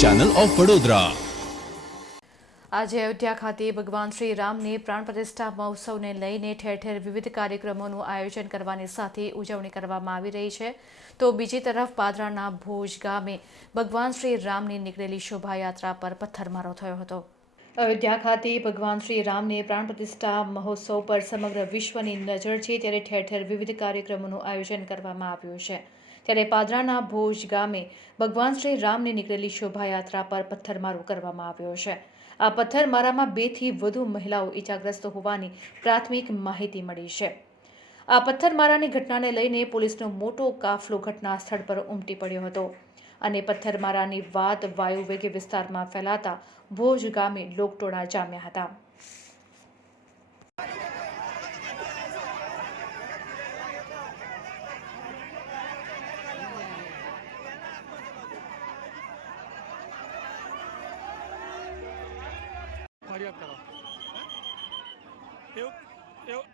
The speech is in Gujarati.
ચેનલ ઓફ વડોદરા આજે અયોધ્યા ખાતે ભગવાન શ્રી રામની પ્રાણ પ્રતિષ્ઠા મહોત્સવને લઈને ઠેર ઠેર વિવિધ કાર્યક્રમોનું આયોજન કરવાની સાથે ઉજવણી કરવામાં આવી રહી છે. તો બીજી તરફ પાદરાના ભોજ ગામે ભગવાન શ્રી રામની નીકળેલી શોભાયાત્રા પર પથ્થરમારો થયો હતો. અયોધ્યા ખાતે ભગવાન શ્રી રામની પ્રાણ પ્રતિષ્ઠા મહોત્સવ પર સમગ્ર વિશ્વની નજર છે ત્યારે ઠેર ઠેર વિવિધ કાર્યક્રમોનું આયોજન કરવામાં આવ્યું છે. ત્યારે પાદરાના ભોજ ગામે ભગવાન શ્રી રામની નીકળેલી શોભાયાત્રા પર પથ્થરમારો કરવામાં આવ્યો છે. આ પથ્થરમારામાં બેથી વધુ મહિલાઓ ઇજાગ્રસ્ત હોવાની પ્રાથમિક માહિતી મળી છે. આ પથ્થરમારાની ઘટનાને લઈને પોલીસનો મોટો કાફલો ઘટના સ્થળ પર ઉમટી પડ્યો હતો અને પથ્થરમારાની વાત વાયુવેગે વિસ્તારમાં ફેલાતા ભોજ ગામે લોકટોળા જામ્યા હતા. Eu, eu,